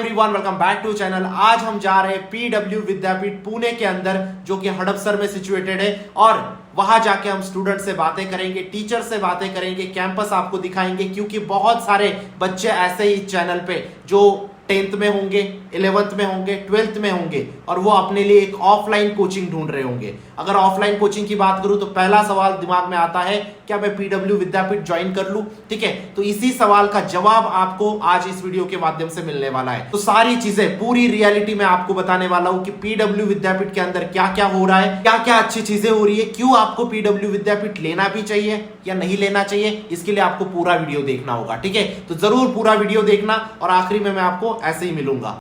Everyone, welcome back to channel. आज हम जा रहे हैं पीडब्ल्यू विद्यापीठ पुणे के अंदर, जो कि हड़पसर में सिचुएटेड है। और वहां जाके हम स्टूडेंट से बातें करेंगे, टीचर से बातें करेंगे, कैंपस आपको दिखाएंगे, क्योंकि बहुत सारे बच्चे ऐसे ही चैनल पे जो 10th में होंगे, 11th में होंगे, 12th में होंगे और वो अपने लिए एक ऑफलाइन कोचिंग ढूंढ रहे होंगे। अगर ऑफलाइन कोचिंग की बात करूं तो पहला सवाल दिमाग में आता है, क्या मैं पीडब्ल्यू विद्यापीठ ज्वाइन कर लूं? ठीक है, तो इसी सवाल का जवाब आपको आज इस वीडियो के माध्यम से मिलने वाला है। तो सारी चीजें, पूरी रियलिटी में आपको बताने वाला हूं कि पीडब्ल्यू विद्यापीठ के अंदर क्या क्या हो रहा है, क्या क्या अच्छी चीजें हो रही है, क्यों आपको पीडब्ल्यू विद्यापीठ लेना भी चाहिए या नहीं लेना चाहिए। इसके लिए आपको पूरा वीडियो देखना होगा। ठीक है, तो जरूर पूरा वीडियो देखना और आखिरी में मैं आपको ऐसे ही मिलूंगा।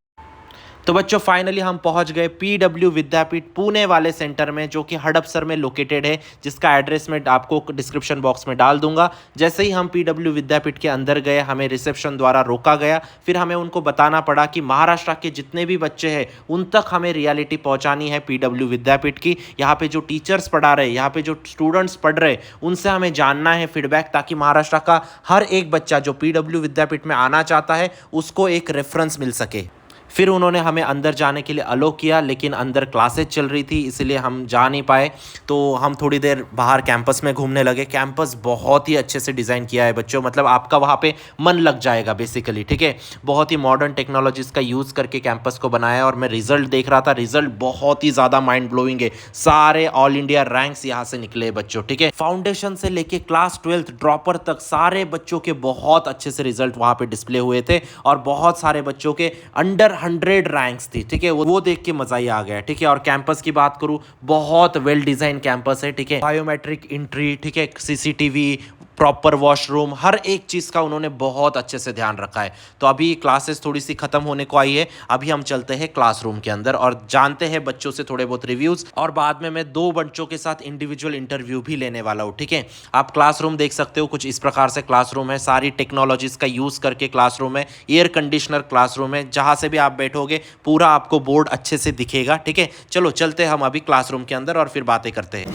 तो बच्चों, फाइनली हम पहुंच गए पीडब्ल्यू विद्यापीठ पुणे वाले सेंटर में, जो कि हड़पसर में लोकेटेड है, जिसका एड्रेस मैं आपको डिस्क्रिप्शन बॉक्स में डाल दूंगा। जैसे ही हम पीडब्ल्यू विद्यापीठ के अंदर गए, हमें रिसेप्शन द्वारा रोका गया। फिर हमें उनको बताना पड़ा कि महाराष्ट्र के जितने भी बच्चे हैं उन तक हमें रियलिटी पहुंचानी है पीडब्ल्यू विद्यापीठ की। यहाँ पे जो टीचर्स पढ़ा रहे, यहाँ पे जो स्टूडेंट्स पढ़ रहे, उनसे हमें जानना है फीडबैक, ताकि महाराष्ट्र का हर एक बच्चा जो पीडब्ल्यू विद्यापीठ में आना चाहता है उसको एक रेफरेंस मिल सके। फिर उन्होंने हमें अंदर जाने के लिए अलो किया, लेकिन अंदर क्लासेस चल रही थी इसलिए हम जा नहीं पाए। तो हम थोड़ी देर बाहर कैंपस में घूमने लगे। कैंपस बहुत ही अच्छे से डिज़ाइन किया है बच्चों, मतलब आपका वहाँ पे मन लग जाएगा बेसिकली। ठीक है, बहुत ही मॉडर्न टेक्नोलॉजीज़ का यूज़ करके कैंपस को बनाया है। और मैं रिजल्ट देख रहा था, रिजल्ट बहुत ही ज़्यादा माइंड ब्लोइंग है। सारे ऑल इंडिया रैंक्स यहाँ से निकले बच्चों। ठीक है, फाउंडेशन से लेके क्लास 12th ड्रॉपर तक सारे बच्चों के बहुत अच्छे से रिजल्ट वहाँ पे डिस्प्ले हुए थे। और बहुत सारे बच्चों के अंडर 100 रैंक्स थी। ठीक है, वो देख के मजा ही आ गया। ठीक है, और कैंपस की बात करूं, बहुत वेल डिजाइन कैंपस है। ठीक है, बायोमेट्रिक एंट्री, ठीक है, सीसीटीवी, प्रॉपर वॉशरूम, हर एक चीज़ का उन्होंने बहुत अच्छे से ध्यान रखा है। तो अभी क्लासेस थोड़ी सी ख़त्म होने को आई है, अभी हम चलते हैं क्लासरूम के अंदर और जानते हैं बच्चों से थोड़े बहुत रिव्यूज़। और बाद में मैं 2 बच्चों के साथ इंडिविजुअल इंटरव्यू भी लेने वाला हूँ। ठीक है, आप क्लासरूम देख सकते हो, कुछ इस प्रकार से क्लासरूम है। सारी टेक्नोलॉजीज़ का यूज़ करके क्लासरूम है, एयर कंडीशनर क्लासरूम है। जहाँ से भी आप बैठोगे पूरा आपको बोर्ड अच्छे से दिखेगा। ठीक है, चलो चलते हैं हम अभी क्लासरूम के अंदर और फिर बातें करते हैं।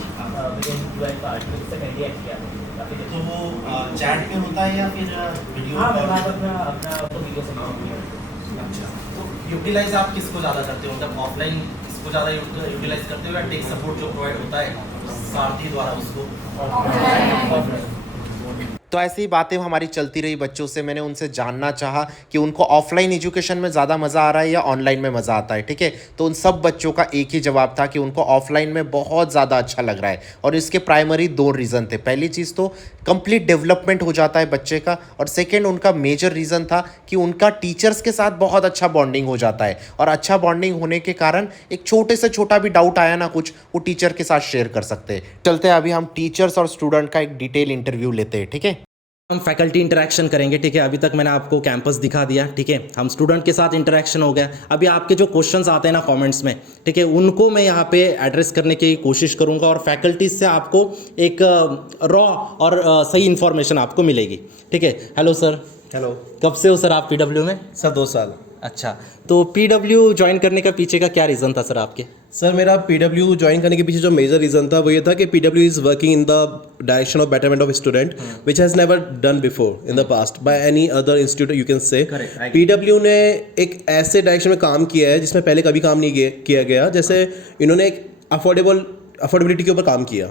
तो वो चैट पे होता है या फिर वीडियो? हाँ, मैं अपना वीडियो से। अच्छा, तो यूटिलाइज आप किसको ज़्यादा करते हो, मतलब ऑफलाइन इसको ज़्यादा यूटिलाइज करते हो या टेक सपोर्ट जो प्रोवाइड होता है सारथी द्वारा उसको? तो ऐसी ही बातें हमारी चलती रही बच्चों से। मैंने उनसे जानना चाहा कि उनको ऑफलाइन एजुकेशन में ज़्यादा मज़ा आ रहा है या ऑनलाइन में मज़ा आता है। ठीक है, तो उन सब बच्चों का एक ही जवाब था कि उनको ऑफलाइन में बहुत ज़्यादा अच्छा लग रहा है। और इसके प्राइमरी 2 रीज़न थे। पहली चीज़ तो कंप्लीट डेवलपमेंट हो जाता है बच्चे का, और सेकेंड उनका मेजर रीज़न था कि उनका टीचर्स के साथ बहुत अच्छा बॉन्डिंग हो जाता है। और अच्छा बॉन्डिंग होने के कारण एक छोटे से छोटा भी डाउट आया ना कुछ, वो टीचर के साथ शेयर कर सकते हैं। चलते हैं, अभी हम टीचर्स और स्टूडेंट का एक डिटेल इंटरव्यू लेते हैं। ठीक है, हम फैकल्टी इंटरेक्शन करेंगे। ठीक है, अभी तक मैंने आपको कैंपस दिखा दिया। ठीक है, हम स्टूडेंट के साथ इंटरेक्शन हो गया। अभी आपके जो क्वेश्चंस आते हैं ना कमेंट्स में, ठीक है, उनको मैं यहाँ पे एड्रेस करने की कोशिश करूँगा और फैकल्टीज से आपको एक रॉ और सही इन्फॉर्मेशन आपको मिलेगी। ठीक है, हेलो सर। हेलो। कब से हो सर आप पीडब्ल्यू में? सर 2 साल। अच्छा, तो पीडब्ल्यू ज्वाइन करने का पीछे का क्या रीज़न था सर आपके? सर मेरा पीडब्ल्यू ज्वाइन करने के पीछे जो मेजर रीज़न था वो ये था कि PW is working in the direction of betterment of student which has never done before in the past by any other institute you can say. PW ने एक ऐसे डायरेक्शन में काम किया है जिसमें पहले कभी काम नहीं किया गया। जैसे इन्होंने एक अफोर्डेबिलिटी के ऊपर काम किया।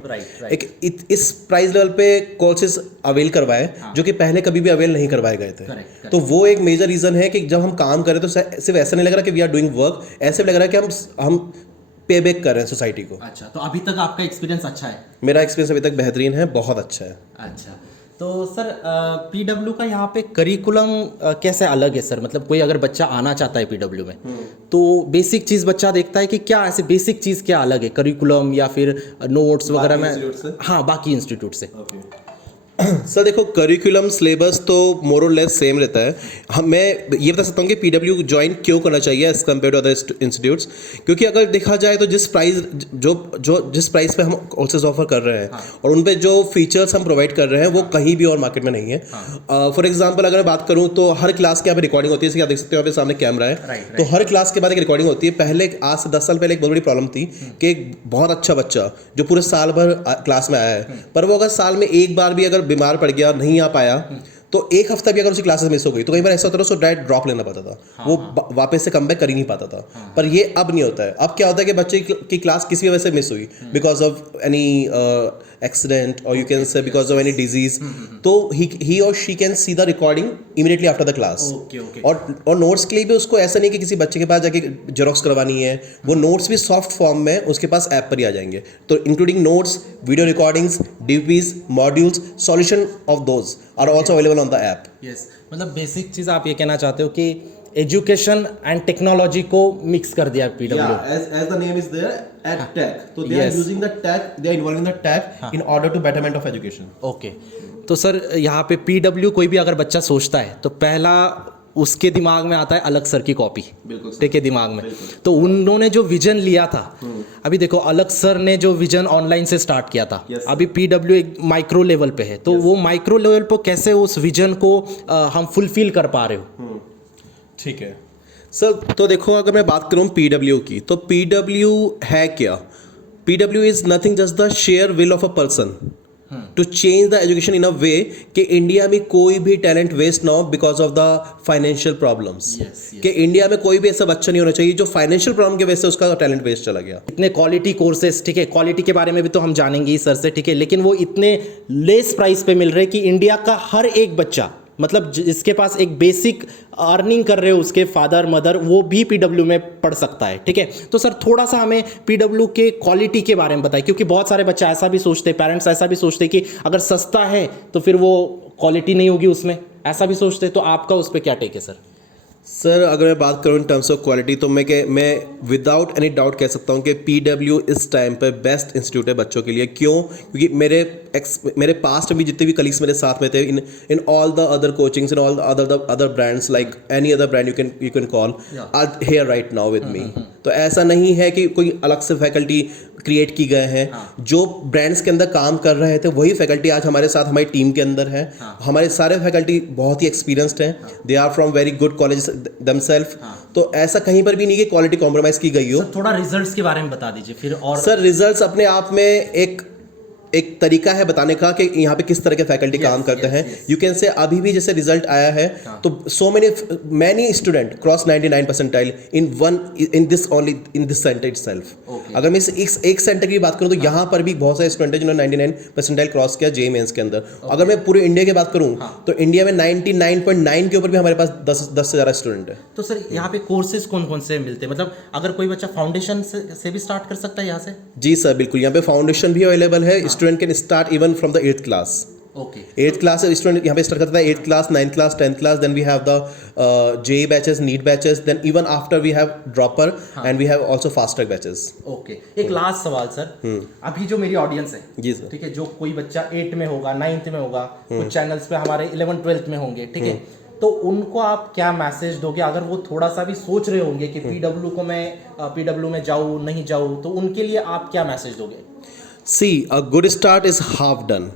एक इस प्राइस लेवल पे कोर्सेज अवेल करवाए जो कि पहले कभी भी अवेल नहीं करवाए गए थे। तो वो एक मेजर रीज़न है कि जब हम काम करें तो सिर्फ ऐसा नहीं लग रहा कि वी आर डूइंग वर्क, ऐसे लग रहा है कि हम पे बैक कर रहे हैं सोसाइटी को। अच्छा, तो अभी तक आपका एक्सपीरियंस अच्छा है? मेरा एक्सपीरियंस अभी तक बेहतरीन है, बहुत अच्छा है। अच्छा, तो सर पीडब्ल्यू का यहाँ पे करिकुलम कैसे अलग है सर? मतलब कोई अगर बच्चा आना चाहता है पीडब्ल्यू में, तो बेसिक चीज़ बच्चा देखता है कि क्या ऐसे बेसिक चीज़ क्या अलग है करिकुलम या फिर नोट्स वगैरह में? हाँ, बाकी इंस्टीट्यूट से। सर देखो, करिकुलम सिलेबस तो मोर और लेस सेम रहता है। मैं ये बता सकता हूँ कि पीडब्ल्यू ज्वाइन क्यों करना चाहिए as compare to other institutes, क्योंकि अगर देखा जाए तो जिस प्राइस पे हम कोर्सेज ऑफर कर रहे हैं और उन पे जो फीचर्स हम प्रोवाइड कर रहे हैं वो कहीं भी और मार्केट में नहीं है। फॉर एग्जांपल अगर मैं बात करूँ तो हर क्लास की यहाँ पे रिकॉर्डिंग होती है, जैसे आप देख सकते हो यहाँ पे सामने कैमरा है। तो हर क्लास के बाद एक रिकॉर्डिंग होती है। पहले आज से 10 साल पहले एक बहुत बड़ी प्रॉब्लम थी कि एक बहुत अच्छा बच्चा जो पूरे साल भर क्लास में आया है, पर वो अगर साल में एक बार भी अगर बीमार पड़ गया, नहीं आ पाया, तो एक हफ्ता भी अगर उसकी क्लासेस मिस हो गई तो कई बार ऐसा होता था उसको डायरेक्ट ड्रॉप लेना पड़ता था, वो वापस से कम बैक कर ही नहीं पाता था। पर ये अब नहीं होता है। अब क्या होता है कि बच्चे की क्लास किसी वजह से मिस हुई बिकॉज ऑफ एनी एक्सीडेंट और यू कैन से बिकॉज ऑफ एनी डिजीज, तो ही और she can see the recording immediately after the class. और नोट्स के लिए भी उसको ऐसा नहीं कि किसी बच्चे के पास जाके जेरोक्स करवानी है, वो नोट्स भी सॉफ्ट फॉर्म में उसके पास ऐप पर ही आ जाएंगे। तो including notes, video recordings, DPPs, modules, solution of those are also available on the app. Yes, मतलब बेसिक चीज़ आप ये कहना चाहते हो कि एजुकेशन एंड टेक्नोलॉजी को मिक्स कर दिया PW. as the name is there, EdTech. So they are using the tech, they are involving the tech in order to betterment of education. Okay, तो सर यहाँ पे पीडब्ल्यू कोई भी अगर बच्चा सोचता है तो पहला उसके दिमाग में आता है अलग सर की कॉपी, ठीक है, दिमाग में। तो उन्होंने जो विजन लिया था, अभी देखो अलग सर ने जो विजन ऑनलाइन से स्टार्ट किया था, अभी पीडब्ल्यू एक माइक्रो लेवल पे है, तो वो माइक्रो लेवल पर कैसे उस विजन को हम फुलफिल कर पा रहे हो? ठीक है सर, तो देखो अगर मैं बात करूँ पीडब्ल्यू की, तो पीडब्ल्यू है क्या? PW is nothing just the sheer will of a person to change the education in a way कि इंडिया में कोई भी टैलेंट वेस्ट ना हो because of the financial problems. कि इंडिया में कोई भी ऐसा बच्चा नहीं होना चाहिए जो फाइनेंशियल प्रॉब्लम की वजह से उसका टैलेंट वेस्ट चला गया। इतने क्वालिटी कोर्सेज, ठीक है, क्वालिटी के बारे में भी तो हम जानेंगे ही सर से, ठीक है, लेकिन वो इतने लेस प्राइस पे मिल रहे कि इंडिया का हर एक बच्चा, मतलब जिसके पास एक बेसिक अर्निंग कर रहे हो उसके फादर मदर, वो भी पीडब्ल्यू में पढ़ सकता है, ठीक है। तो सर थोड़ा सा हमें पीडब्ल्यू के क्वालिटी के बारे में बताइए, क्योंकि बहुत सारे बच्चे ऐसा भी सोचते हैं, पेरेंट्स ऐसा भी सोचते हैं कि अगर सस्ता है तो फिर वो क्वालिटी नहीं होगी उसमें, ऐसा भी सोचते हैं। तो आपका उस पर क्या टेक है सर? सर अगर मैं बात करूँ इन टर्म्स ऑफ क्वालिटी तो मैं विदाउट एनी डाउट कह सकता हूँ कि पीडब्ल्यू इस टाइम पर बेस्ट इंस्टीट्यूट है बच्चों के लिए। क्यों? क्योंकि मेरे पास्ट में भी जितने भी कलीग्स मेरे साथ में थे in all the other coachings, in all the other brands, like any other brand you can call, are here right now with me. तो ऐसा नहीं है कि कोई अलग से फैकल्टी क्रिएट की गए हैं। जो ब्रांड्स के अंदर काम कर रहे थे वही फैकल्टी आज हमारे साथ हमारी टीम के अंदर है। हमारे सारे फैकल्टी बहुत ही एक्सपीरियंस्ड हैं, they are from very good college themselves। तो ऐसा कहीं पर भी नहीं कि क्वालिटी कॉम्प्रोमाइज की गई हो। सर थोड़ा रिजल्ट्स के बारे में बता दीजिए फिर। और सर रिजल्ट्स अपने आप में एक तरीका है बताने का कि यहाँ पे किस तरह के फैकल्टी काम करते हैं। यू कैन से अभी भी जैसे रिजल्ट आया है तो so many student cross 99 percentile in this centre itself. अगर मैं इस एक सेंटर की बात करूँ तो यहाँ पर भी बहुत सारे स्टूडेंट हैं जिन्होंने 99 परसेंटाइल क्रॉस किया जेईई मेंस के अंदर। अगर मैं पूरे इंडिया की बात करूँ तो इंडिया में 99.9 के ऊपर भी हमारे पास 10 से ज़्यादा स्टूडेंट है। तो सर यहाँ पे कोर्सेज कौन कौन से मिलते हैं? मतलब अगर कोई बच्चा फाउंडेशन से भी स्टार्ट कर सकता है यहाँ से? जी सर बिल्कुल, यहाँ पे फाउंडेशन भी अवेलेबल है। Student can start even from the 8th class. Okay, 8th class student यहाँ पे स्टार्ट करता है, 8th class, 9th class, 10th class, then we have the JEE batches, NEET batches, then even after we have dropper and we have also fast track batches. Okay, एक last सवाल sir, अभी जो मेरी audience है, जी sir, ठीक है, जो कोई बच्चा 8 में होगा, 9th में होगा, कुछ चैनल्स पे हमारे 11th 12th में होंगे, ठीक है, तो उनको आप क्या मैसेज दोगे अगर वो थोड़ा सा भी सोच रहे होंगे कि पीडब्ल्यू में जाऊँ नहीं जाऊँ, तो उनके लिए आप क्या मैसेज दोगे? See a good start is half done,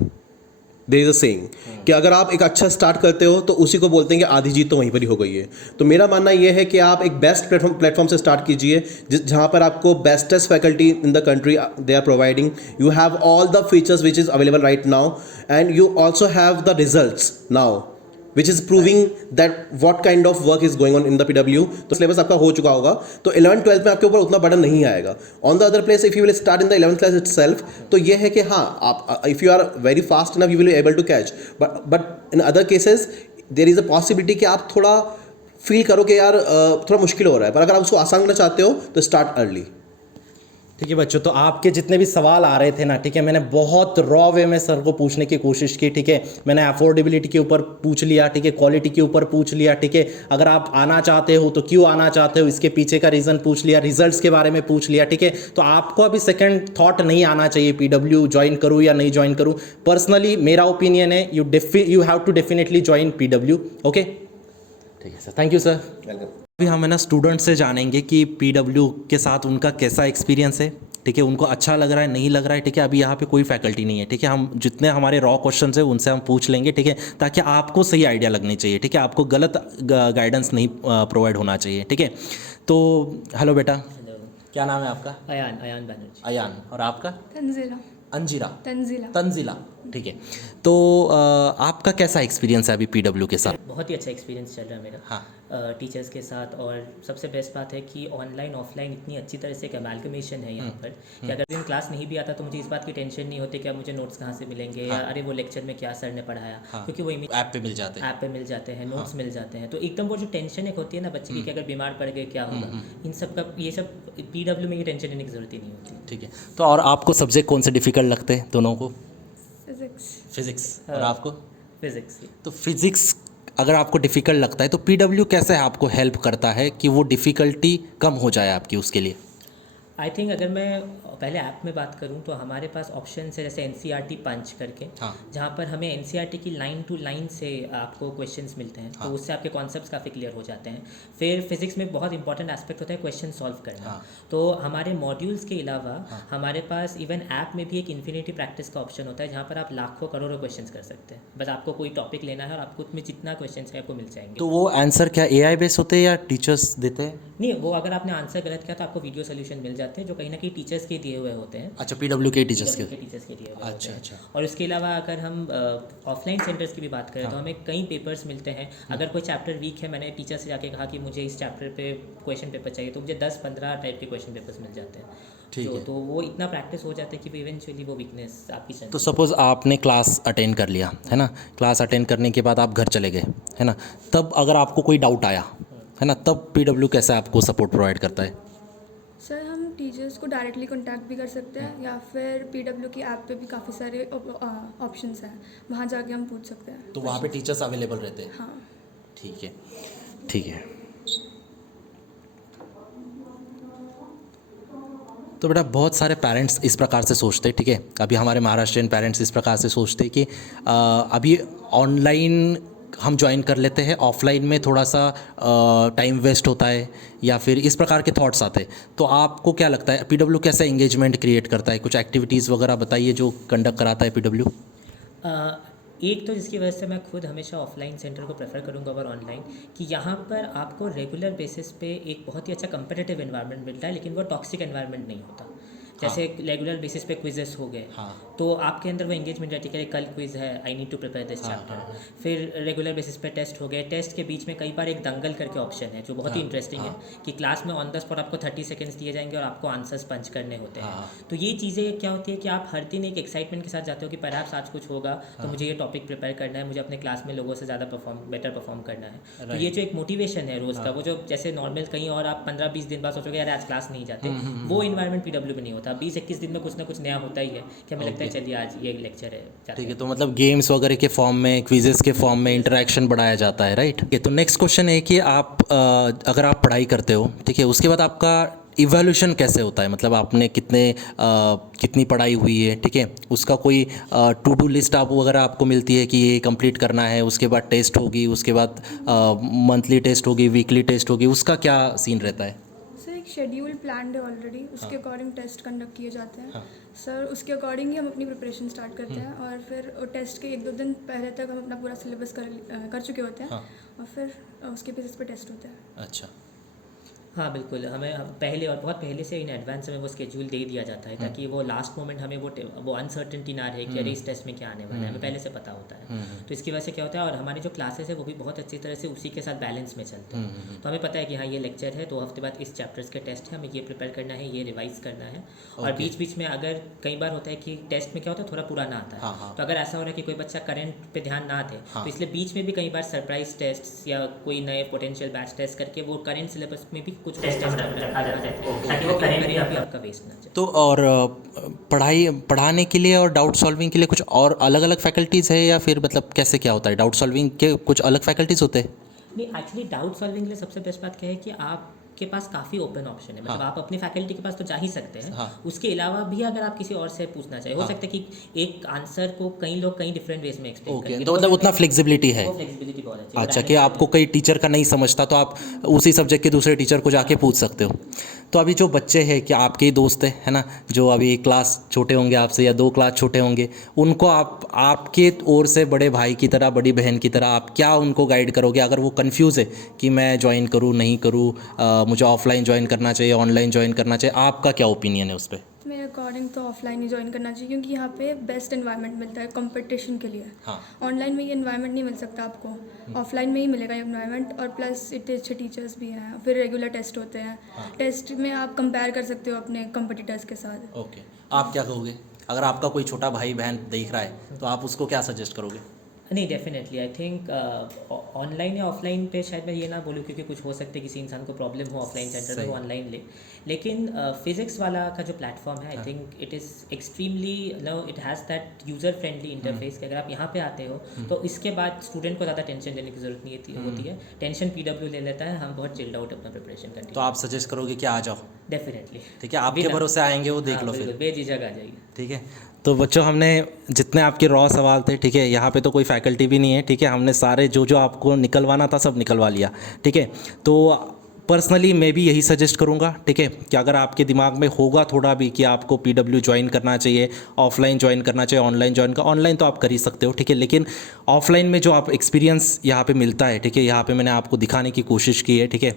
there is a saying कि अगर आप एक अच्छा स्टार्ट करते हो तो उसी को बोलते हैं कि आधी जीत तो वहीं पर ही हो गई है। तो मेरा मानना यह है कि आप एक बेस्ट प्लेटफॉर्म से स्टार्ट कीजिए जहाँ पर आपको bestest faculty in the country they are providing. You have all the features which is available right now and you also have the results now which is proving that what kind of work is going on in the PW। तो syllabus आपका हो चुका होगा तो 11th 12th में आपके ऊपर उतना बर्डन नहीं आएगा। On the other place if you will start in the 11th class itself तो ये है कि हाँ आप if you are very fast enough you will be able to catch, but in other cases there is a possibility कि आप थोड़ा feel करो कि यार थोड़ा मुश्किल हो रहा है, पर अगर आप उसको आसान करना चाहते हो तो स्टार्ट अर्ली। ठीक है बच्चों, तो आपके जितने भी सवाल आ रहे थे ना, ठीक है, मैंने बहुत रॉ वे में सर को पूछने की कोशिश की, ठीक है, मैंने अफोर्डेबिलिटी के ऊपर पूछ लिया, ठीक है, क्वालिटी के ऊपर पूछ लिया, ठीक है, अगर आप आना चाहते हो तो क्यों आना चाहते हो इसके पीछे का रीज़न पूछ लिया, रिजल्ट्स के बारे में पूछ लिया, ठीक है। तो आपको अभी सेकंड थॉट नहीं आना चाहिए पीडब्ल्यू ज्वाइन करूँ या नहीं ज्वाइन करूँ। पर्सनली मेरा ओपिनियन है you have to definitely join PW. Okay, ठीक है sir, thank you sir. Welcome. अभी हम है ना स्टूडेंट से जानेंगे कि पीडब्ल्यू के साथ उनका कैसा एक्सपीरियंस है, ठीक है, उनको अच्छा लग रहा है नहीं लग रहा है, ठीक है। अभी यहाँ पे कोई फैकल्टी नहीं है, ठीक है, हम जितने हमारे रॉ क्वेश्चन है उनसे हम पूछ लेंगे, ठीक है, ताकि आपको सही आइडिया लगनी चाहिए, ठीक है, आपको गलत गाइडेंस नहीं प्रोवाइड होना चाहिए, ठीक है। तो हेलो बेटा, क्या नाम है आपका? अयान बैनर्जी। अयान, और आपका? तंजीला। अंजिरा, तंजीला। तंजिला, ठीक है। तो आपका कैसा एक्सपीरियंस है अभी पीडब्ल्यू के साथ? बहुत ही अच्छा एक्सपीरियंस चल रहा है मेरा हाँ। टीचर्स के साथ। और सबसे बेस्ट बात है कि ऑनलाइन ऑफलाइन इतनी अच्छी तरह से एक अमालगमेशन है यहाँ पर कि अगर दिन क्लास नहीं भी आता तो मुझे इस बात की टेंशन नहीं होती कि अब मुझे नोट्स कहाँ से मिलेंगे या अरे वो लेक्चर में क्या सर ने पढ़ाया, क्योंकि वो ऐप पे मिल जाते हैं। ऐप पे मिल जाते हैं, नोट्स मिल जाते हैं। तो एकदम वो जो टेंशन एक होती है ना बच्चे की कि अगर बीमार पड़ गए क्या होगा, इन सब का ये सब पीडब्ल्यू में ये टेंशन लेने की ज़रूरत ही नहीं होती। ठीक है। तो और आपको सब्जेक्ट कौन से डिफ़िकल्ट लगते हैं दोनों को? फिजिक्स। फिजिक्स। और आपको? फिजिक्स। तो फिजिक्स अगर आपको डिफ़िकल्ट लगता है तो पीडब्ल्यू कैसे आपको हेल्प करता है कि वो डिफ़िकल्टी कम हो जाए आपकी उसके लिए? आई थिंक अगर मैं पहले ऐप में बात करूं तो हमारे पास ऑप्शन है जैसे NCERT पंच करके, जहां पर हमें NCERT की लाइन टू लाइन से आपको क्वेश्चंस मिलते हैं। तो उससे आपके कॉन्सेप्ट्स काफ़ी क्लियर हो जाते हैं। फिर फिजिक्स में बहुत इंपॉर्टेंट एस्पेक्ट होता है क्वेश्चन सॉल्व करना। तो हमारे मॉड्यूल्स के अलावा हमारे पास इवन ऐप में भी एक इन्फिनिटी प्रैक्टिस का ऑप्शन होता है जहाँ पर आप लाखों करोड़ों क्वेश्चन कर सकते हैं। बस आपको कोई टॉपिक लेना है और आपको उसमें जितना क्वेश्चन है आपको मिल जाएंगे। तो वो आंसर क्या AI बेस होते हैं या टीचर्स देते हैं? नहीं, वो अगर आपने आंसर गलत किया तो आपको वीडियो सोल्यूशन मिल जाते हैं जो कहीं ना कहीं टीचर्स के दिए हुए होते हैं। अच्छा, पीडब्ल्यू के टीचर्स के। टीचर्स के दिए हुए होते अच्छा हैं। अच्छा। और उसके अलावा अगर हम ऑफलाइन सेंटर्स की भी बात करें तो हमें कई पेपर्स मिलते हैं। अगर कोई चैप्टर वीक है, मैंने टीचर से जाके कहा कि मुझे इस चैप्टर पे क्वेश्चन पेपर चाहिए, तो मुझे 10-15 टाइप के क्वेश्चन पेपर्स मिल जाते हैं। ठीक है। तो वो इतना प्रैक्टिस हो जाता है कि इवेंचुअली वो वीकनेस आपकी strength तो सपोज़ आपने क्लास अटेंड कर लिया है ना, क्लास अटेंड करने के बाद आप घर चले गए है ना, तब अगर आपको कोई डाउट आया है ना, तब पीडब्ल्यू कैसे आपको सपोर्ट प्रोवाइड करता है? सर हम टीचर्स को डायरेक्टली कांटेक्ट भी कर सकते हैं या फिर पीडब्ल्यू की ऐप पे भी काफ़ी सारे ऑप्शंस हैं, वहाँ जाके हम पूछ सकते हैं। तो वहाँ पे टीचर्स अवेलेबल रहते हैं? हाँ। ठीक है, ठीक है। तो बेटा बहुत सारे पेरेंट्स इस प्रकार से सोचते हैं, ठीक है, अभी हमारे महाराष्ट्रियन पेरेंट्स इस प्रकार से सोचते हैं कि अभी ऑनलाइन हम ज्वाइन कर लेते हैं, ऑफलाइन में थोड़ा सा टाइम वेस्ट होता है, या फिर इस प्रकार के थॉट्स आते हैं। तो आपको क्या लगता है पीडब्ल्यू कैसे एंगेजमेंट क्रिएट करता है? कुछ एक्टिविटीज़ वगैरह बताइए जो कंडक्ट कराता है पीडब्ल्यू। एक तो जिसकी वजह से मैं खुद हमेशा ऑफलाइन सेंटर को प्रेफर करूंगा और ऑनलाइन, कि यहाँ पर आपको रेगुलर बेसिस पे एक बहुत ही अच्छा कंपेटिटिव एनवायरनमेंट मिलता है, लेकिन वो टॉक्सिक एनवायरनमेंट नहीं होता। जैसे रेगुलर बेसिस पे क्विजेस हो गए, तो आपके अंदर वो एंगेजमेंट रहती है कि कल क्विज है, I need to prepare this chapter. फिर रेगुलर बेसिस पे टेस्ट हो गए, टेस्ट के बीच में कई बार एक दंगल करके ऑप्शन है जो बहुत ही इंटरेस्टिंग है कि क्लास में ऑन द स्पॉट आपको 30 सेकेंड्स दिए जाएंगे और आपको आंसर्स पंच करने होते हैं। तो ये चीज़ें क्या होती है कि आप हर दिन एक एक्साइटमेंट के साथ जाते हो कि परहैप्स आज कुछ होगा तो मुझे ये टॉपिक प्रिपेयर करना है, मुझे अपने क्लास में लोगों से ज़्यादा बेटर परफॉर्म करना है। तो ये जो एक मोटिवेशन है रोज़ का, वो जो जैसे नॉर्मल कहीं और आप 15-20 दिन बाद सोचोगे यार आज क्लास नहीं जाते, वो इन्वायरमेंट पीडब्ल्यू में नहीं होता। 20-21 दिन में कुछ ना कुछ नया होता ही है कि हमें लगता है चलिए आज ये लेक्चर है। ठीक है, तो मतलब गेम्स वगैरह के फॉर्म में, क्विजेस के फॉर्म में इंटरेक्शन बढ़ाया जाता है, राइट? ठीक है, तो नेक्स्ट क्वेश्चन है कि आप अगर आप पढ़ाई करते हो, ठीक है, उसके बाद आपका इवैल्यूएशन कैसे होता है? मतलब आपने कितनी पढ़ाई हुई है, ठीक है, उसका कोई टू डू लिस्ट आप वगैरह आपको मिलती है कि ये कंप्लीट करना है, उसके बाद टेस्ट होगी, उसके बाद मंथली टेस्ट होगी, वीकली टेस्ट होगी, उसका क्या सीन रहता है? सर एक शेड्यूल प्लान है ऑलरेडी, उसके अकॉर्डिंग टेस्ट कंडक्ट किए जाते हैं। सर उसके अकॉर्डिंग ही हम अपनी प्रिपरेशन स्टार्ट करते हैं और फिर टेस्ट के 1-2 दिन पहले तक हम अपना पूरा सिलेबस कर चुके होते हैं और फिर उसके बेसिस पे टेस्ट होता है। अच्छा। हाँ बिल्कुल, हमें पहले और बहुत पहले से इन एडवांस हमें वो स्केड्यूल दे दिया जाता है ताकि वो लास्ट मोमेंट हमें वो अनसर्टेनिटी ना रहे कि अरे इस टेस्ट में क्या आने वाला है, हमें पहले से पता होता है। तो इसकी वजह से क्या होता है, और हमारी जो क्लासेस है वो भी बहुत अच्छी तरह से उसी के साथ बैलेंस में चलते हैं। तो हमें पता है कि हाँ ये लेक्चर है, 2 हफ्ते बाद इस चैप्टर्स के टेस्ट है, हमें ये प्रिपेयर करना है, ये रिवाइज करना है। और बीच बीच में अगर कई बार होता है कि टेस्ट में क्या होता है थोड़ा पुराना आता है, तो अगर ऐसा हो रहा है कि कोई बच्चा करंट पे ध्यान ना दे, तो इसलिए बीच में भी कई बार सरप्राइज टेस्ट या कोई नए पोटेंशियल बैच टेस्ट करके वो करंट सिलेबस में भी कुछ टेस्ट रखा जाता है ताकि वो करंट भी आपका वेस्ट ना जाए। तो और पढ़ाने के लिए और डाउट सॉल्विंग के लिए कुछ और अलग अलग फैकल्टीज़ है, या फिर मतलब कैसे क्या होता है? डाउट सॉल्विंग के कुछ अलग फैकल्टीज़ होते हैं? नहीं, एक्चुअली डाउट सॉल्विंग के लिए सबसे बेस्ट बात क्या है कि आपके पास काफ़ी ओपन ऑप्शन है। मतलब आप अपनी फैकल्टी के पास तो जा ही सकते हैं, उसके अलावा भी अगर आप किसी और से पूछना चाहें, हो सकता है कि एक आंसर को कई लोग कई डिफरेंट वेज में एक्सप्लेन करेंगे। तो मतलब उतना फ्लेक्सिबिलिटी है? वो फ्लेक्सिबिलिटी बहुत अच्छी है। अच्छा, कि आपको कोई टीचर का नहीं समझता तो आप उसी सब्जेक्ट के दूसरे टीचर को जाके पूछ सकते हो। तो अभी जो बच्चे हैं, कि आपके ही दोस्त हैं, है ना, जो अभी क्लास छोटे होंगे आपसे या 2 क्लास छोटे होंगे, उनको आपके ओर से बड़े भाई की तरह, बड़ी बहन की तरह आप क्या उनको गाइड करोगे अगर वो कंफ्यूज है कि मैं ज्वाइन करूँ नहीं करूँ, मुझे ऑफलाइन ज्वाइन करना चाहिए, ऑनलाइन ज्वाइन करना चाहिए? आपका क्या ओपिनियन है उस पर? मेरे अकॉर्डिंग तो ऑफलाइन ही ज्वाइन करना चाहिए, क्योंकि यहाँ पे बेस्ट एनवायरनमेंट मिलता है कंपटीशन के लिए। हाँ। ऑनलाइन में ये एनवायरनमेंट नहीं मिल सकता आपको, ऑफलाइन में ही मिलेगा ये एनवायरनमेंट। और प्लस इतने अच्छे टीचर्स भी हैं, फिर रेगुलर टेस्ट होते हैं। टेस्ट में आप कंपेयर कर सकते हो अपने कंपटीटर्स के साथ। ओके, आप क्या कहोगे? अगर आपका कोई छोटा भाई बहन देख रहा है तो आप उसको क्या सजेस्ट करोगे? नहीं, डेफिनेटली आई थिंक ऑनलाइन या ऑफलाइन पे शायद मैं ये ना बोलूँ, क्योंकि कुछ हो सकता है किसी इंसान को प्रॉब्लम हो ऑफलाइन सेंटर में, सही। वो ऑनलाइन ले। लेकिन फिज़िक्स वाला का जो प्लेटफॉर्म है, I think it is extremely it has that user friendly interface कि अगर आप यहाँ पे आते हो तो इसके बाद स्टूडेंट को ज़्यादा टेंशन लेने की ज़रूरत नहीं होती है। टेंशन PW ले लेता है, हम बहुत चिल्ड आउट अपना प्रिपरेशन करते तो हैं। आप सजेस्ट करोगे कि आ जाओ? डेफिनेटली, ठीक है, आपके भरोसे आएंगे वो, देख लो फिर। बेझिझक आ जाएगी। ठीक है, तो बच्चों हमने जितने आपके रॉ सवाल थे, ठीक है, यहाँ पे तो कोई फैकल्टी भी नहीं है, ठीक है, हमने सारे जो जो आपको निकलवाना था सब निकलवा लिया। ठीक है, तो पर्सनली मैं भी यही सजेस्ट करूँगा, ठीक है, कि अगर आपके दिमाग में होगा थोड़ा भी कि आपको PW ज्वाइन करना चाहिए, ऑफलाइन ज्वाइन करना चाहिए, ऑनलाइन ज्वाइन का, ऑनलाइन तो आप कर ही सकते हो, ठीक है, लेकिन ऑफलाइन में जो आप एक्सपीरियंस यहाँ पे मिलता है, ठीक है, यहाँ पे मैंने आपको दिखाने की कोशिश की है, ठीक है,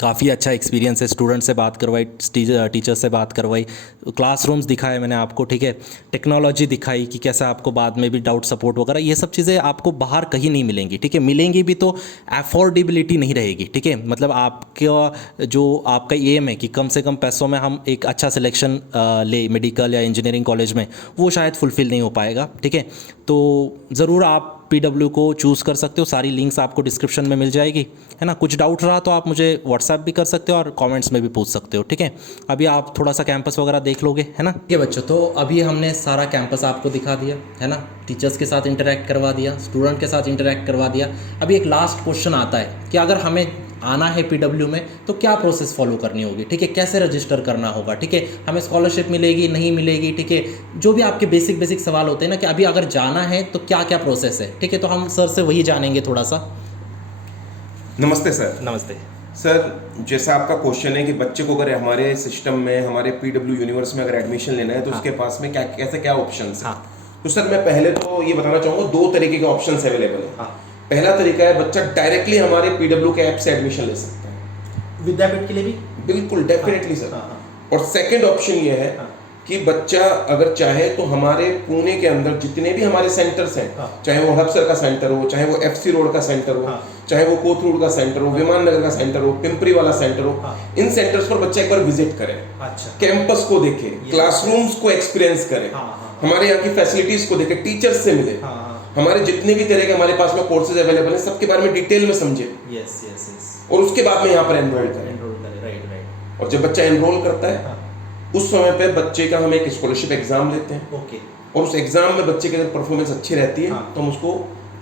काफ़ी अच्छा एक्सपीरियंस है। स्टूडेंट से बात करवाई, टीचर से बात करवाई, क्लासरूम्स दिखाए मैंने आपको, ठीक है, टेक्नोलॉजी दिखाई कि कैसे आपको बाद में भी डाउट सपोर्ट वगैरह, ये सब चीज़ें आपको बाहर कहीं नहीं मिलेंगी, ठीक है, मिलेंगी भी तो अफोर्डेबिलिटी नहीं रहेगी, ठीक है, मतलब आपका जो आपका एम है कि कम से कम पैसों में हम एक अच्छा सिलेक्शन ले मेडिकल या इंजीनियरिंग कॉलेज में, वो शायद फुलफ़िल नहीं हो पाएगा, ठीक है, तो ज़रूर आप PW को चूज़ कर सकते हो। सारी लिंक्स आपको डिस्क्रिप्शन में मिल जाएगी, है ना। कुछ डाउट रहा तो आप मुझे व्हाट्सएप भी कर सकते हो और कमेंट्स में भी पूछ सकते हो, ठीक है। अभी आप थोड़ा सा कैंपस वगैरह देख लोगे, है ना। ठीक है बच्चों, तो अभी हमने सारा कैंपस आपको दिखा दिया, है ना, टीचर्स के साथ इंटरेक्ट करवा दिया, स्टूडेंट के साथ इंटरेक्ट करवा दिया। अभी एक लास्ट क्वेश्चन आता है कि अगर हमें आना है PW में तो क्या प्रोसेस फॉलो करनी होगी, ठीक है, कैसे रजिस्टर करना होगा, ठीक है, हमें स्कॉलरशिप मिलेगी नहीं मिलेगी, ठीक है, जो भी आपके बेसिक सवाल होते हैं ना कि अभी अगर जाना है तो क्या क्या प्रोसेस है, ठीक है, तो हम सर से वही जानेंगे थोड़ा सा। नमस्ते सर। नमस्ते सर, जैसा आपका क्वेश्चन है कि बच्चे को अगर हमारे सिस्टम में, हमारे PW यूनिवर्स में अगर एडमिशन लेना है तो उसके पास में क्या कैसे क्या ऑप्शंस हैं। तो सर मैं पहले तो ये बताना चाहूँगा, दो तरीके के ऑप्शंस अवेलेबल है। पहला तरीका है बच्चा डायरेक्टली हमारे PW के ऐप से एडमिशन ले सकता है, विद्यापीठ के लिए भी बिल्कुल डेफिनेटली सर। और सेकंड ऑप्शन ये है कि बच्चा अगर चाहे तो हमारे पुणे के अंदर जितने भी हमारे सेंटर्स हैं, चाहे वो हड़पसर का सेंटर हो, चाहे वो FC रोड का सेंटर हो, चाहे वो कोथरूड का सेंटर हो, विमान नगर का सेंटर हो, पिंपरी वाला सेंटर हो, इन सेंटर्स पर बच्चा एक बार विजिट करे, कैंपस को देखे, क्लासरूम्स को एक्सपीरियंस करे, हमारे यहाँ की फैसिलिटीज को देखे, टीचर्स से मिले, हमारे जितने भी तरह के हमारे पास में कोर्सेज अवेलेबल हैं सबके बारे में डिटेल में समझे, और उसके बाद में यहाँ पर एनरोल करें। और जब बच्चा एनरोल करता है उस समय पे बच्चे का हम एक स्कॉलरशिप एग्जाम लेते हैं, और उस एग्जाम में बच्चे की अगर परफॉर्मेंस अच्छी रहती है तो हम उसको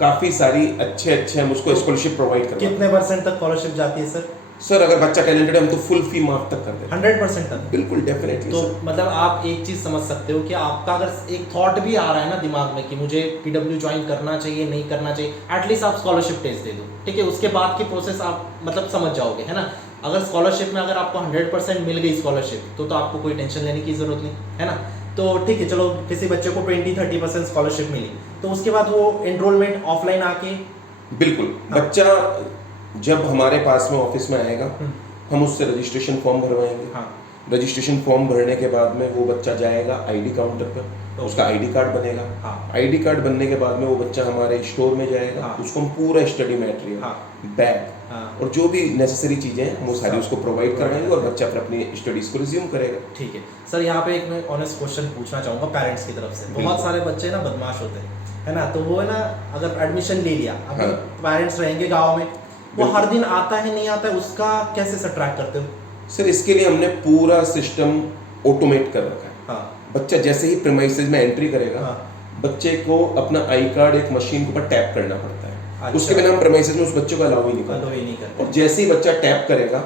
काफी सारी अच्छे हम उसको स्कॉलरशिप प्रोवाइड करते हैं। कितने % तक स्कॉलरशिप जाती है सर? सर अगर बच्चा टैलेंटेड है हम तो फुल फी माफ तक कर देते हैं, 100% तक? बिल्कुल डेफिनेटली। तो मतलब आप एक चीज समझ सकते हो कि आपका अगर एक थॉट भी आ रहा है ना दिमाग में कि मुझे PW ज्वाइन करना चाहिए नहीं करना चाहिए, एटलीस्ट आप स्कॉलरशिप टेस्ट दे दो, ठीक है, उसके बाद की प्रोसेस आप मतलब समझ जाओगे, है ना। अगर स्कॉलरशिप में अगर आपको 100% मिल गई स्कॉलरशिप तो आपको कोई टेंशन लेने की जरूरत नहीं, है ना। तो ठीक है, चलो किसी बच्चे को 20-30% स्कॉलरशिप मिली तो उसके बाद वो एनरोलमेंट ऑफलाइन आके, बिल्कुल बच्चा जब हमारे पास में ऑफिस में आएगा हम उससे रजिस्ट्रेशन फॉर्म भरवाएंगे। रजिस्ट्रेशन फॉर्म भरने के बाद में वो बच्चा जाएगा ID काउंटर पर, उसका ID कार्ड बनेगा। ID कार्ड बनने के बाद में वो बच्चा हमारे स्टोर में जाएगा, उसको हम पूरा स्टडी मटेरियल, बैग और जो भी नेसेसरी चीजें हैं वो सारी उसको प्रोवाइड कराएंगे और बच्चा फिर अपनी स्टडीज को रिज्यूम करेगा। ठीक है सर। यहाँ पे एक मैं ऑनेस्ट क्वेश्चन पूछना चाहूँगा पेरेंट्स की तरफ से। बहुत सारे बच्चे ना बदमाश होते हैं, है ना, तो वो है ना अगर एडमिशन ले लिया, अभी पेरेंट्स रहेंगे गाँव में, वो हर दिन आता है नहीं आता है, उसका कैसे सर ट्रैक करते हो? सर इसके लिए हमने पूरा सिस्टम ऑटोमेट कर रखा है। बच्चा जैसे ही प्रीमाइसेस में एंट्री करेगा, बच्चे को अपना आई कार्ड एक मशीन के ऊपर टैप करना पड़ता है। उसके बिना हम प्रीमाइसेस में उस बच्चे को अलाउ ही नहीं करते। और जैसे ही बच्चा टैप करेगा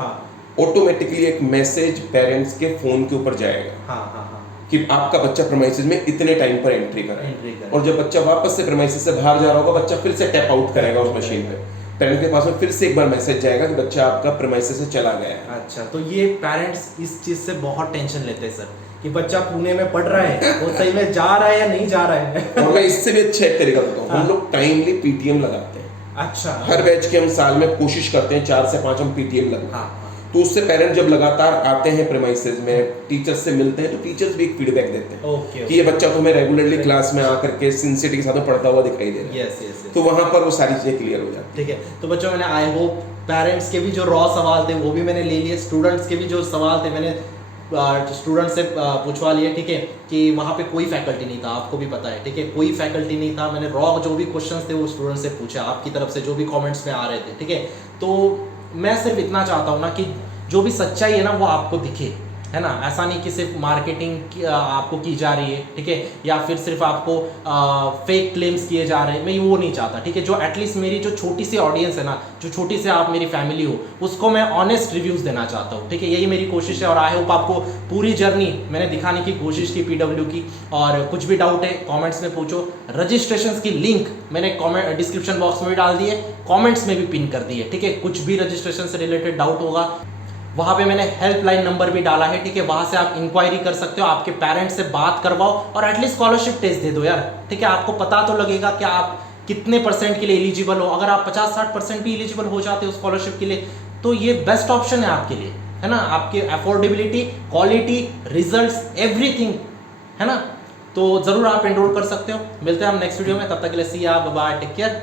ऑटोमेटिकली एक मैसेज पेरेंट्स के फोन के ऊपर जाएगा कि आपका बच्चा प्रीमाइसेस में इतने टाइम पर एंट्री करेगा। और जब बच्चा वापस से प्रीमाइसेस से बाहर जा रहा होगा, बच्चा फिर से टैप आउट करेगा उस मशीन पे, पेरेंट के पास में फिर से एक बार मैसेज जाएगा कि बच्चा आपका प्रीमाइसेस से चला गया है। अच्छा, तो ये पेरेंट्स इस चीज से बहुत टेंशन लेते हैं सर कि बच्चा पुणे में पढ़ रहा है, वो सही में जा रहा है या नहीं जा रहा है। और मैं इससे भी अच्छा एक तरीका बताऊं, हम लोग टाइमली PTM लगाते हैं। अच्छा, हर बैच के हम साल में कोशिश करते हैं 4 से 5 हम PTM लगाएं। तो उससे पेरेंट जब लगातार आते हैं प्रेमाइसेस में, टीचर्स से मिलते हैं, तो टीचर्स भी एक फीडबैक देते हैं कि ये बच्चा तुम्हें रेगुलरली क्लास में आकर के सिंसियरिटी के साथ में पढ़ता हुआ दिखाई दे रहा है। यस। तो वहां पर वो सारी चीजें क्लियर हो जाती ठीक है, तो बच्चों मैंने आई होप पेरेंट्स के भी जो रॉ सवाल थे वो भी मैंने ले लिए, स्टूडेंट्स के भी जो सवाल थे मैंने स्टूडेंट से पूछवा लिए। ठीक है, कि वहाँ पे कोई फैकल्टी नहीं था, आपको भी पता है। ठीक है, कोई फैकल्टी नहीं था, मैंने रॉ जो भी क्वेश्चंस थे वो स्टूडेंट से पूछा, आपकी तरफ से जो भी कमेंट्स में आ रहे थे। ठीक है, तो मैं सिर्फ इतना चाहता हूँ ना कि जो भी सच्चाई है ना वो आपको दिखे, है ना। ऐसा नहीं कि सिर्फ मार्केटिंग आपको की जा रही है, ठीक है, या फिर सिर्फ आपको फेक क्लेम्स किए जा रहे हैं, मैं वो नहीं चाहता। ठीक है, जो एटलीस्ट मेरी जो छोटी सी ऑडियंस है ना, जो छोटी सी आप मेरी फैमिली हो, उसको मैं ऑनेस्ट रिव्यूज़ देना चाहता हूँ। ठीक है, यही मेरी कोशिश है और आई होप आपको पूरी जर्नी मैंने दिखाने की कोशिश की PW की। और कुछ भी डाउट है कॉमेंट्स में पूछो। रजिस्ट्रेशन की लिंक मैंने कॉमेंट डिस्क्रिप्शन बॉक्स में भी डाल दी है, कॉमेंट्स में भी पिन कर दी है। ठीक है, कुछ भी रजिस्ट्रेशन से रिलेटेड डाउट होगा वहाँ पे मैंने हेल्पलाइन नंबर भी डाला है। ठीक है, वहाँ से आप इंक्वायरी कर सकते हो, आपके पेरेंट्स से बात करवाओ और एटलीस्ट स्कॉलरशिप टेस्ट दे दो यार। ठीक है, आपको पता तो लगेगा कि आप कितने % के लिए एलिजिबल हो। अगर आप 50-60% भी एलिजिबल हो जाते हो स्कॉलरशिप के लिए तो ये बेस्ट ऑप्शन है आपके लिए, है ना। आपके अफोर्डेबिलिटी, क्वालिटी, रिजल्ट्स, एवरीथिंग, है ना। तो ज़रूर आप एनरोल कर सकते हो। मिलते हैं हम नेक्स्ट वीडियो में, तब तक के लिए see ya bye, take care.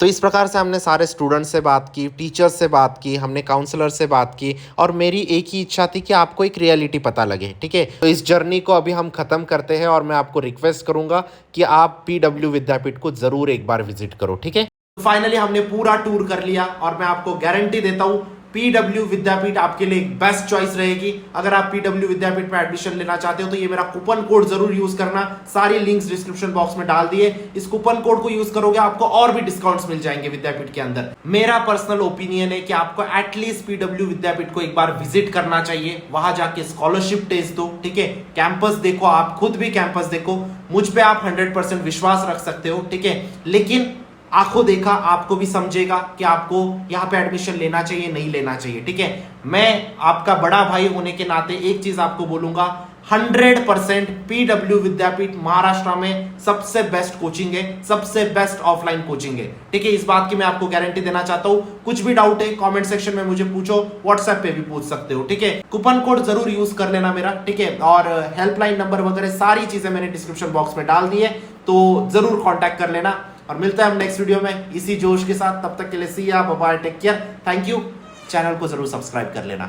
तो इस प्रकार से हमने सारे स्टूडेंट्स से बात की, टीचर्स से बात की, हमने काउंसलर से बात की और मेरी एक ही इच्छा थी कि आपको एक रियलिटी पता लगे। ठीक है, तो इस जर्नी को अभी हम ख़त्म करते हैं और मैं आपको रिक्वेस्ट करूंगा कि आप PW विद्यापीठ को ज़रूर एक बार विजिट करो। ठीक है, फाइनली हमने पूरा टूर कर लिया और मैं आपको गारंटी देता हूं PW विद्यापीठ आपके लिए एक बेस्ट चॉइस रहेगी। अगर आप PW विद्यापीठ में एडमिशन लेना चाहते हो तो ये मेरा कूपन कोड जरूर यूज करना, सारी लिंक्स डिस्क्रिप्शन बॉक्स में डाल दिए। इस कूपन कोड को यूज करोगे आपको और भी डिस्काउंट्स मिल जाएंगे विद्यापीठ के अंदर। मेरा पर्सनल ओपिनियन है कि आपको एटलीस्ट PW विद्यापीठ को एक बार विजिट करना चाहिए, वहां जाके स्कॉलरशिप टेस्ट दो। ठीक है, कैंपस देखो, आप खुद भी कैंपस देखो, मुझ पे आप 100% विश्वास रख सकते हो। ठीक है, लेकिन आंखों देखा आपको भी समझेगा कि आपको यहाँ पे एडमिशन लेना चाहिए नहीं लेना चाहिए। ठीक है, मैं आपका बड़ा भाई होने के नाते एक चीज आपको बोलूंगा, 100% PW विद्यापीठ महाराष्ट्र में सबसे बेस्ट कोचिंग है, सबसे बेस्ट ऑफलाइन कोचिंग है। ठीक है, इस बात की मैं आपको गारंटी देना चाहता हूं। कुछ भी डाउट है कमेंट सेक्शन में मुझे पूछो, व्हाट्सएप पे भी पूछ सकते हो। ठीक है, कूपन कोड जरूर यूज कर लेना मेरा। ठीक है, और हेल्पलाइन नंबर वगैरह सारी चीजें मैंने डिस्क्रिप्शन बॉक्स में डाल दी है, तो जरूर कॉन्टैक्ट कर लेना। और मिलते हैं हम नेक्स्ट वीडियो में इसी जोश के साथ। तब तक के लिए see ya bye, take care, thank you. Channel को जरूर सब्सक्राइब कर लेना।